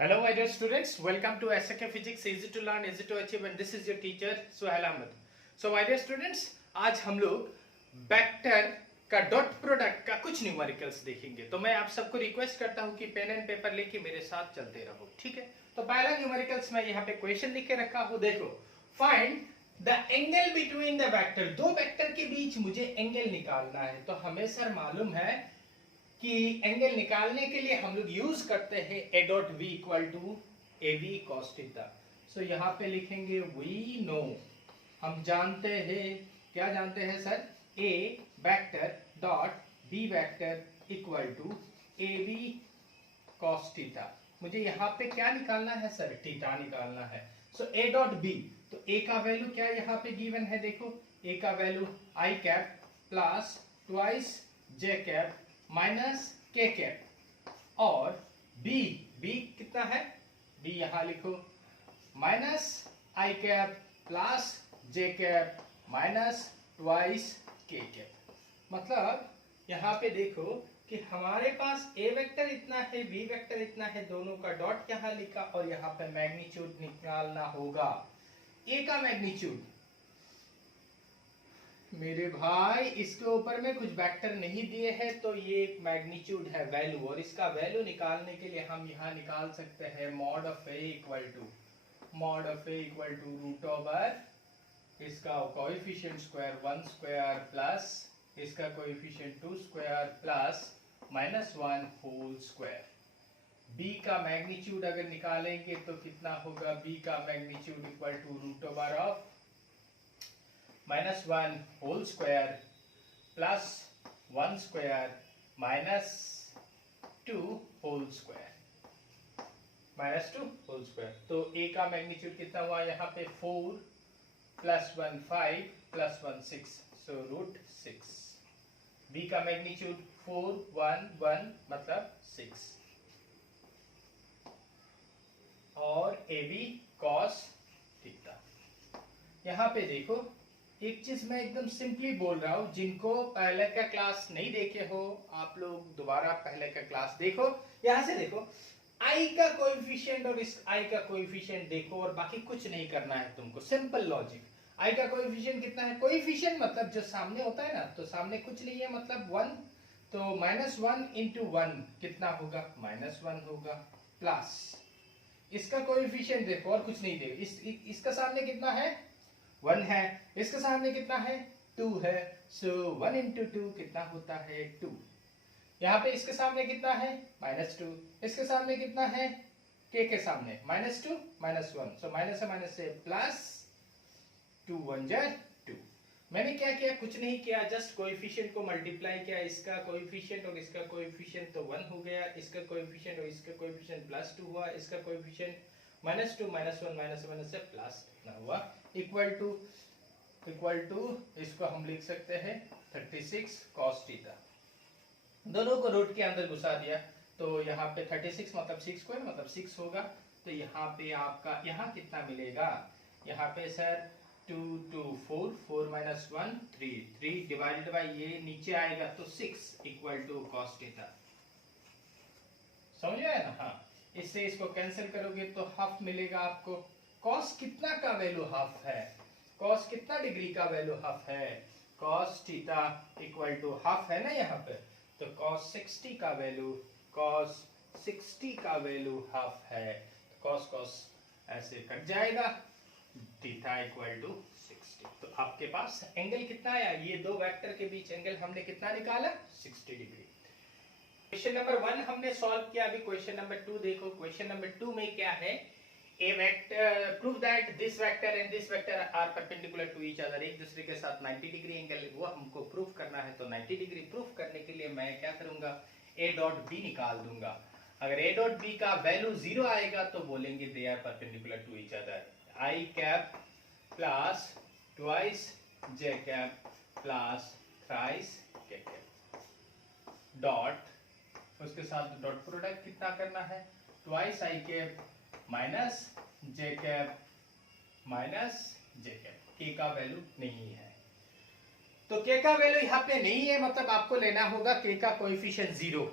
Hello, my dear students. Welcome to SK Physics. Easy to learn, easy to achieve, and this is your teacher Suhail Ahmed. So, my dear students, आज हम लोग vector का dot product का कुछ numericals देखेंगे। तो मैं आप सबको रिक्वेस्ट करता हूँ कि पेन एंड पेपर लेके मेरे साथ चलते रहो, ठीक है। तो पहला न्यूमेरिकल्स मैं यहाँ पे क्वेश्चन लिख के रखा हूँ। देखो, find the angle between the vector. दो वेक्टर के बीच मुझे एंगल निकालना है। तो हमें सर मालूम है कि एंगल निकालने के लिए हम लोग यूज करते हैं A dot V equal to A we cos theta. So यहाँ पे लिखेंगे वी नो, हम जानते हैं, क्या जानते हैं sir, A vector dot B vector equal to A we cos theta. मुझे यहाँ पे क्या निकालना है सर, थीटा निकालना है। सो ए डॉट बी, तो ए का वैल्यू क्या यहाँ पे गिवन है, देखो ए का वैल्यू आई कैप प्लस ट्वाइस जे कैप माइनस के कैप, और बी, बी कितना है, बी यहां लिखो माइनस आई कैप प्लस जे कैप माइनस ट्वाइस के कैप। मतलब यहां पे देखो कि हमारे पास ए वेक्टर इतना है, बी वेक्टर इतना है, दोनों का डॉट यहां लिखा और यहां पे मैग्नीट्यूड निकालना होगा। ए का मैग्नीट्यूड मेरे भाई, इसके ऊपर में कुछ वेक्टर नहीं दिए हैं, तो ये एक मैग्नीट्यूड है, वैल्यू, और इसका वैल्यू निकालने के लिए हम यहाँ निकाल सकते हैं mod of A equal to root over इसका कोएफिशिएंट स्क्वायर 1 स्क्वायर प्लस इसका coefficient 2 square plus -1 whole square. B का मैग्नीट्यूड अगर निकालेंगे तो कितना होगा, बी का magnitude equal to root over of -1 whole square plus 1 square -2 whole square, तो ए का मैग्नीट्यूड कितना हुआ यहाँ पे 4 प्लस 1 5 प्लस 1 6, सो रूट 6। बी का मैग्नीट्यूड 4 1 1 मतलब 6, और ए बी कॉस थीटा। यहाँ पे देखो, एक चीज मैं एकदम सिंपली बोल रहा हूं, जिनको पहले का क्लास नहीं देखे हो आप लोग दोबारा पहले का क्लास देखो। यहां से देखो, आई का कोएफिशिएंट और इस आई का कोएफिशिएंट देखो, और बाकी कुछ नहीं करना है तुमको, सिंपल लॉजिक। आई का कोएफिशिएंट कितना है, कोएफिशिएंट मतलब जो सामने होता है ना, तो सामने कुछ नहीं है, मतलब 1, तो -1 इंटू 1 कितना होगा, -1 होगा, प्लस इसका कोएफिशिएंट देखो और कुछ नहीं देखो, इसका सामने कितना है, 1 है, इसके सामने कितना है, 2 है, सो 1 इंटू 2 कितना होता है, 2। यहाँ पे इसके सामने कितना है, -2, इसके सामने कितना है, के सामने -2 -1, सो माइनस से माइनस से प्लस 2 1 जा 2। मैंने क्या किया, कुछ नहीं किया, जस्ट कोएफिशिएंट को मल्टीप्लाई किया, इसका कोएफिशिएंट और इसका कोएफिशिएंट तो 1 हो गया, इसका कोएफिशिएंट और इसका कोएफिशिएंट +2 हुआ, इसका कोएफिशिएंट -2 -1 माइनस से प्लस कितना हुआ, इक्वल टू इसको हम लिख सकते हैं 36 cos थीटा। दोनों को रूट के अंदर घुसा दिया, तो यहाँ पे 36 मतलब 6 स्क्वायर मतलब 6 होगा। तो यहाँ पे आपका यहाँ कितना मिलेगा, यहाँ पे सर 2 2 4 4 - 1 3 3 डिवाइडेड बाय ये नीचे आएगा तो 6 इक्वल टू cos थीटा। समझ आया ना। हाँ, इससे इसको कैंसिल करोगे तो हाफ मिलेगा आपको। cos कितना का वैल्यू हाफ है, cos कितना डिग्री का वैल्यू हाफ है, cos theta equal to half है ना यहाँ पे, तो cos 60 का वैल्यू हाफ है, cos ऐसे कट जाएगा, थीटा इक्वल टू 60। तो आपके पास एंगल कितना आया, ये दो वेक्टर के बीच एंगल हमने कितना निकाला, 60 डिग्री। क्वेश्चन नंबर 1 हमने सॉल्व किया, अभी क्वेश्चन नंबर 2 देखो। क्वेश्चन नंबर 2 में क्या है, a vector prove that this vector and this vector are perpendicular to each other, एक दूसरे के साथ 90 डिग्री एंगल वो हमको प्रूफ करना है। तो 90 डिग्री प्रूफ करने के लिए मैं क्या करूंगा, a डॉट b निकाल दूंगा। अगर a डॉट b का वैल्यू 0 आएगा तो बोलेंगे they are perpendicular to each other. i cap plus twice j cap plus thrice k cap, dot उसके साथ डॉट प्रोडक्ट कितना करना है, twice i cap minus J cap minus J cap. K का वैल्यू नहीं है, तो के का वैल्यू यहाँ पे नहीं है, मतलब आपको लेना होगा के का कोएफिशिएंट 0,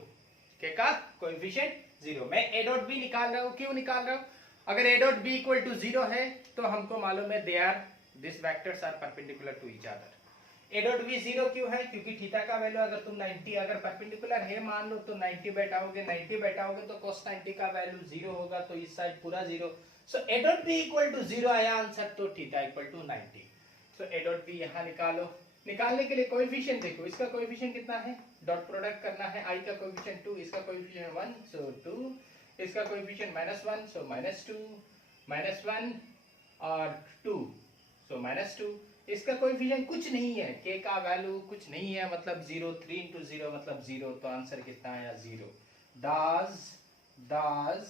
के का कोएफिशिएंट जीरो। मैं ए डॉट बी निकाल रहा हूँ, क्यों निकाल रहा हूँ? अगर A dot B equal to zero है तो हमको मालूम है they are this vectors are perpendicular to each other. A dot B zero क्यों है? क्योंकि थीटा का वैल्यू अगर तुम 90 अगर परपेंडिकुलर है मान लो तो 90 बैठाओगे, 90 बैठाओगे तो cos 90 का वैल्यू जीरो होगा, तो इस साइड पूरा zero. So A dot B equal to zero आया आंसर, तो theta equal to 90। So A dot B यहाँ निकालो। निकालने के लिए कोएफिशिएंट देखो, इसका कोएफिशिएंट कितना है, डॉट प्रोडक्ट करना है, i का कोएफिशिएंट 2, इसका कोएफिशिएंट 1 सो 2, इसका कोएफिशिएंट -1 सो -2, -1 और 2 सो -2। इसका कोएफिशिएंट कुछ नहीं है, k का वैल्यू कुछ नहीं है, मतलब 0, 3 into 0 मतलब 0, तो आंसर कितना आया 0। does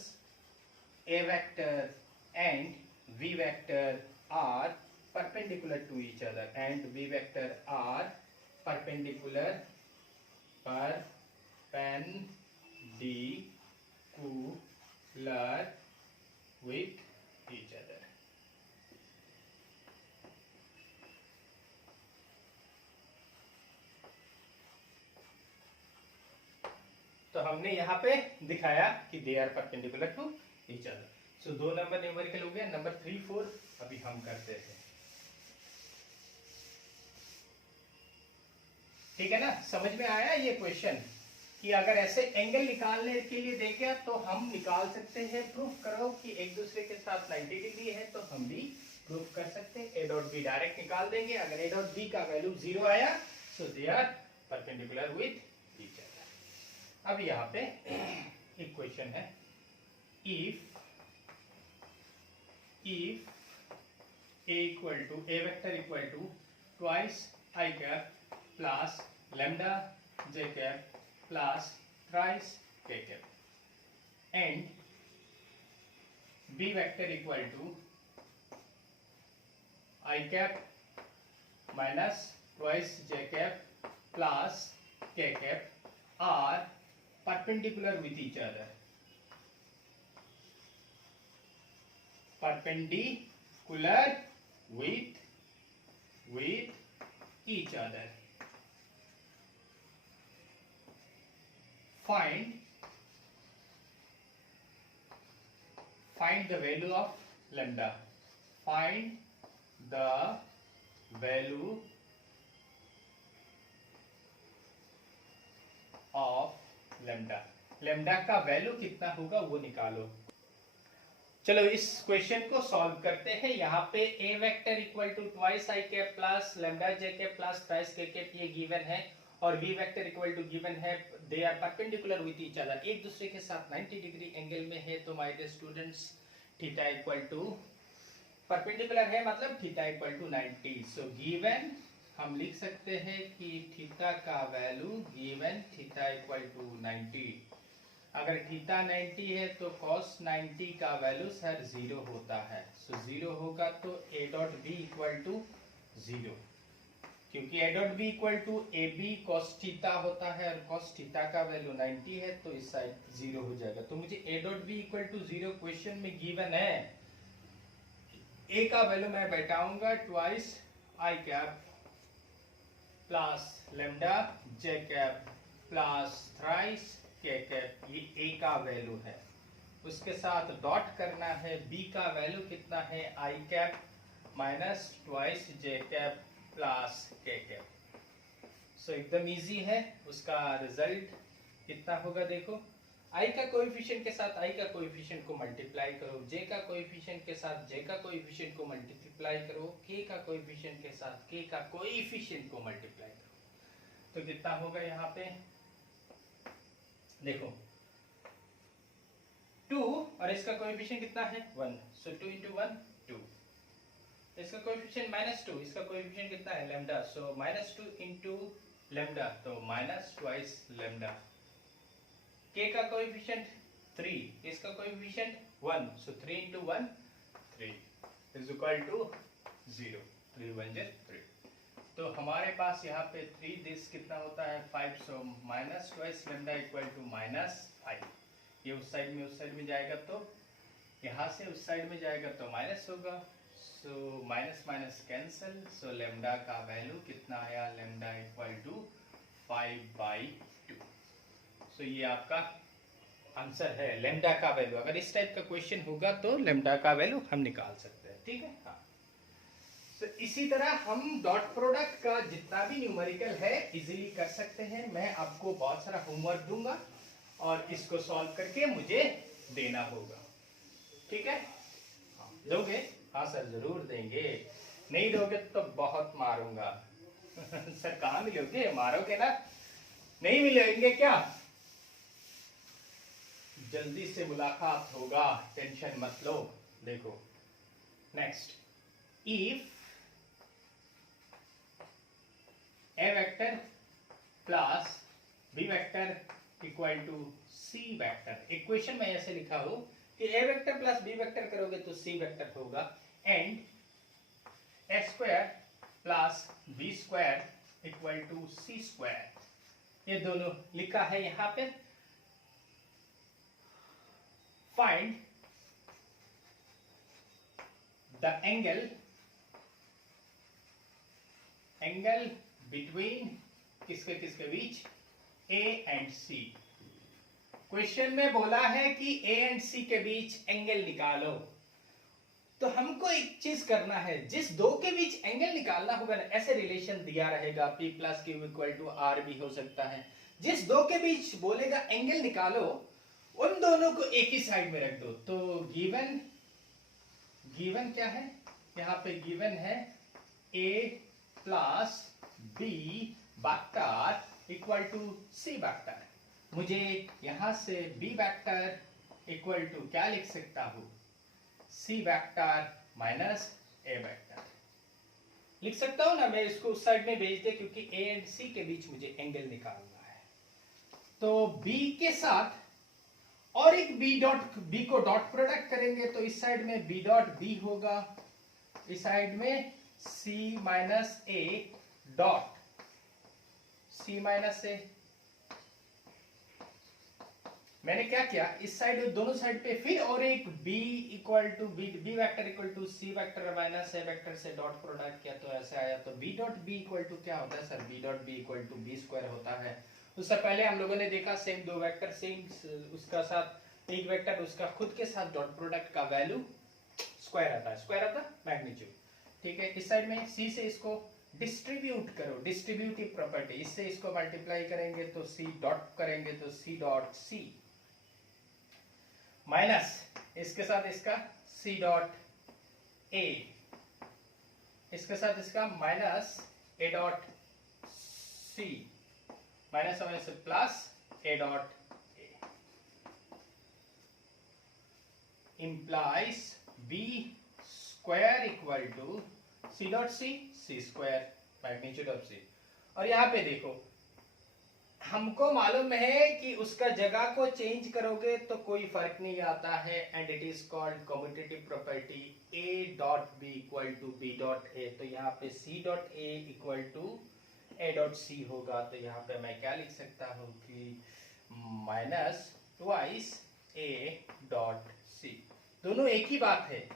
a vector and v vector are perpendicular to each other and v vector are perpendicular with each other। तो हमने यहाँ पे दिखाया कि they are perpendicular to each other. So 2 number numerical हो गया। नंबर 3, 4 अभी हम करते हैं, ठीक है ना? समझ में आया ये क्वेश्चन कि अगर ऐसे एंगल निकालने के लिए देखे तो हम निकाल सकते हैं। प्रूफ करो कि एक दूसरे के साथ 90 डिग्री है तो हम भी प्रूफ कर सकते हैं। ए डॉट बी डायरेक्ट निकाल देंगे। अगर ए डॉट बी का वैल्यू 0 आया so they are perpendicular with each other. अब यहाँ पे एक क्वेश्चन है, if a vector equal to twice I cap plus lambda j cap plus thrice k cap and b vector equal to I cap minus twice j cap plus k cap are perpendicular with each other, perpendicular with each other, find the value of lambda, find the value of lambda, lambda का value कितना होगा वो निकालो। चलो इस question को solve करते हैं। यहाँ पे a vector equal to twice i cap plus lambda j cap plus thrice k cap ये गिवन है, और v vector equal to given है, they are perpendicular with each other, एक दूसरे के साथ 90 डिग्री एंगल में है। तो my dear students theta equal to perpendicular है मतलब theta equal to 90। So given हम लिख सकते हैं कि थीटा का value given theta equal to 90। अगर थीटा 90 है तो cos 90 का वैल्यू सर 0 होता है। सो 0 होगा तो a dot B equal to 0, क्योंकि a dot B equal to A B cos theta होता है और cos थीटा का वैल्यू 90 है, तो इस साइड 0 हो जाएगा। तो मुझे a dot B equal to 0 question में गिवन है। a का वैल्यू मैं बैठाऊंगा twice i cap plus lambda j cap plus thrice k cap, ये a का वैल्यू है। उसके साथ डॉट करना है, b का वैल्यू कितना है i cap minus twice j cap plus k cap. So एकदम इजी है। उसका रिजल्ट कितना होगा देखो, i का कोएफिशिएंट के साथ i का कोएफिशिएंट को मल्टीप्लाई करो, j का कोएफिशिएंट के साथ j का कोएफिशिएंट को मल्टीप्लाई करो, k का कोएफिशिएंट के साथ k का कोएफिशिएंट को मल्टीप्लाई करो, तो कितना होगा यहाँ पे देखो 2 और इसका कोएफिशिएंट कितना है 1, सो 2 into 1 2, इसका कोएफिशिएंट -2, इसका कोएफिशिएंट कितना है लैम्डा, सो -2 into लैम्डा तो माइनस ट्वाइस लैम्डा। k का कोएफिशिएंट 3, इसका coefficient 1, so 3 into 1 3 is equal to 0, 3 1 3। तो हमारे पास यहाँ पे 3 दिस कितना होता है 5, so minus twice lambda equal to -5। ये उस साइड में जाएगा तो यहाँ से उस साइड में जाएगा तो माइनस होगा, सो माइनस माइनस कैंसिल, सो लैम्डा का वैल्यू कितना आया लैम्डा इक्वल टू 5/2। सो ये आपका आंसर है लेमडा का वैल्यू। अगर इस टाइप का क्वेश्चन होगा तो लेमडा का वैल्यू हम निकाल सकते हैं, ठीक है। हाँ, तो इसी तरह हम डॉट प्रोडक्ट का जितना भी न्यूमेरिकल है इजीली कर सकते हैं। मैं आपको बहुत सारा होमवर्क दूंगा और इसको सॉल्व करके मुझे देना होगा, ठीक है। हाँ, दोगे? हाँ सर जरूर देंगे। नहीं दोगे तो बहुत मारूंगा। सर कहाँ मिलोगे, मारोगे ना? नहीं मिलेंगे क्या? जल्दी से मुलाकात होगा, टेंशन मत लो। देखो next, if A vector plus B vector equal to C vector. Equation में ऐसे लिखा हो कि A vector plus B vector करोगे तो सी वेक्टर होगा, and A square plus B square equal to C square. ये दोनों लिखा है यहां पे। फाइंड द एंगल बिटवीन किसके किसके बीच, ए एंड सी। क्वेश्चन में बोला है कि ए एंड सी के बीच एंगल निकालो। तो हमको एक चीज करना है, जिस दो के बीच एंगल निकालना होगा ना, ऐसे रिलेशन दिया रहेगा, P plus Q equal to R भी हो सकता है। जिस दो के बीच बोलेगा एंगल निकालो, उन दोनों को एक ही साइड में रख दो। तो गिवन क्या है यहाँ पे? गिवन है A plus B vector equal to C vector. मुझे यहां से B वेक्टर इक्वल टू क्या लिख सकता हूं? C vector minus A vector लिख सकता हूं ना। मैं इसको उस साइड में भेज दे, क्योंकि A एंड C के बीच मुझे एंगल निकालना है। तो B के साथ और एक B को डॉट प्रोडक्ट करेंगे तो इस साइड में B डॉट B होगा, इस साइड में C minus A dot C minus A। मैंने क्या किया, इस साइड दोनों साइड पे फिर और एक B equal to B vector equal to C vector minus A vector से डॉट प्रोडक्ट किया तो ऐसे आया। तो B dot B equal to क्या होता है sir? B dot B equal to B square होता है। उससे पहले हम लोगों ने देखा सेम दो वेक्टर सेम उसका साथ एक वेक्टर उसका खुद के साथ डॉट प्रोडक्ट का वैल्यू स्क्वायर आता है, स्क्वायर आता है मैग्नीट्यूड, ठीक है। इस साइड में C से इसको डिस्ट्रीब्यूट करो, डिस्ट्रीब्यूटिव प्रॉपर्टी, इससे इसको मल्टीप्लाई करेंगे तो C डॉट करेंगे तो C डॉट C माइनस इसके साथ इसका C डॉट A, इसके साथ इसका minus A dot C, minus होने से plus A dot A implies B square equal to C dot C square magnitude of C। और यहाँ पे देखो हमको मालूम है कि उसका जगह को चेंज करोगे तो कोई फर्क नहीं आता है, and it is called commutative property A dot B equal to B dot A। तो यहाँ पे C dot A equal to A dot C होगा। तो यहाँ पे मैं क्या लिख सकता हूँ कि minus twice A dot C। दोनों एक ही बात है,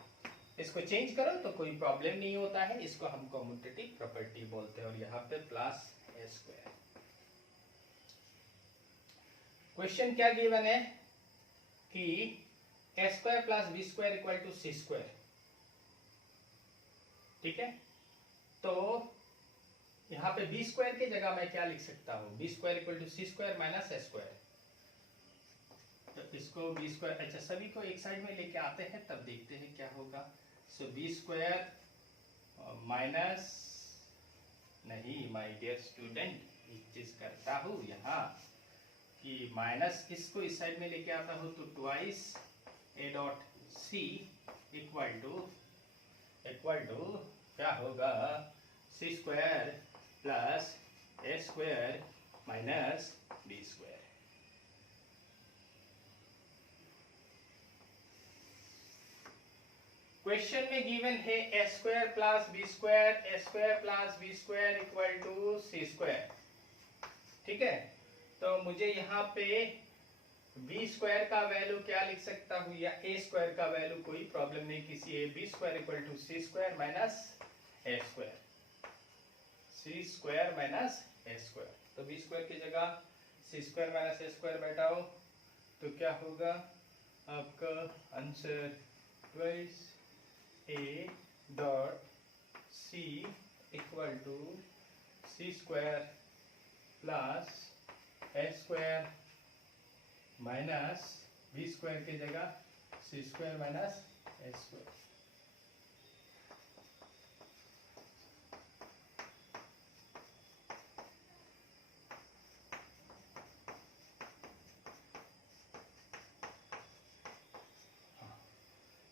इसको चेंज करो तो कोई प्रॉब्लम नहीं होता है, इसको हम कम्यूटेटिव प्रॉपर्टी बोलते हैं। और यहाँ पे प्लस A स्क्वायर। क्वेश्चन क्या गिवन है कि A square plus B square equal to C square, ठीक है। तो यहाँ पे B स्क्वायर की जगह मैं क्या लिख सकता हूँ? B square equal to C square minus A square. तो इसको B स्क्वायर, अच्छा सभी को एक साइड में लेके आते हैं तब देखते हैं क्या होगा। सो B स्क्वायर माइनस, नहीं माय डियर स्टूडेंट, एक चीज करता हूँ यहाँ कि माइनस इसको इस साइड में लेके आता हूँ तो twice A dot C equal to क्या होगा? C square plus A square minus B square. Question में गिवन है A square plus B square, A square plus B square equal to C square, ठीक है। तो मुझे यहाँ पे B स्क्वायर का वैल्यू क्या लिख सकता हूँ, या A स्क्वायर का वैल्यू, कोई प्रॉब्लम नहीं, किसी A B square equal to C square minus A square, C square minus A square. तो B स्क्वायर की जगह C square minus A square बैठाओ तो क्या होगा आपका answer twice A dot C equal to C square plus A square minus B square की जगह C square minus A square.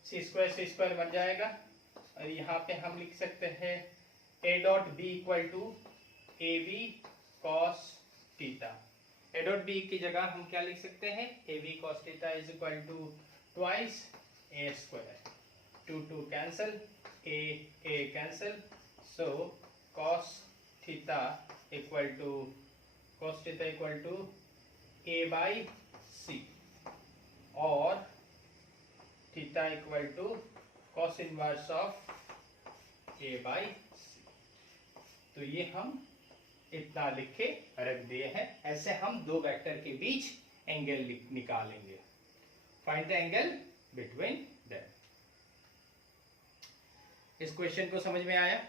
C square बन जाएगा और यहाँ पे हम लिख सकते हैं A dot B equal to A B cos theta. A dot B की जगह हम क्या लिख सकते हैं, A B cos theta is equal to twice A square. Two cancel, A cancel, so cos theta equal to A by C और theta equal to cos inverse of A by C. तो ये हम इतना लिख के रख दिए हैं। ऐसे हम दो वेक्टर के बीच एंगल निकालेंगे। Find the angle between them. इस क्वेश्चन को समझ में आया?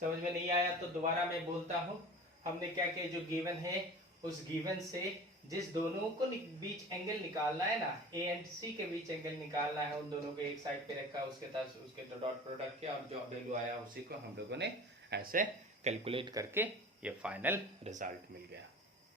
समझ में नहीं आया तो दोबारा मैं बोलता हूं। हमने क्या किया, जो गिवन है उस गिवन से जिस दोनों को बीच एंगल निकालना है ना, ए एंड सी के बीच एंगल निकालना है, उन दोनों को एक साइड पे रखा, उसके डॉट प्रोडक्ट किया और जो वैल्यू आया उसी को हम लोगों ने ऐसे कैलकुलेट करके ये फाइनल रिजल्ट मिल गया।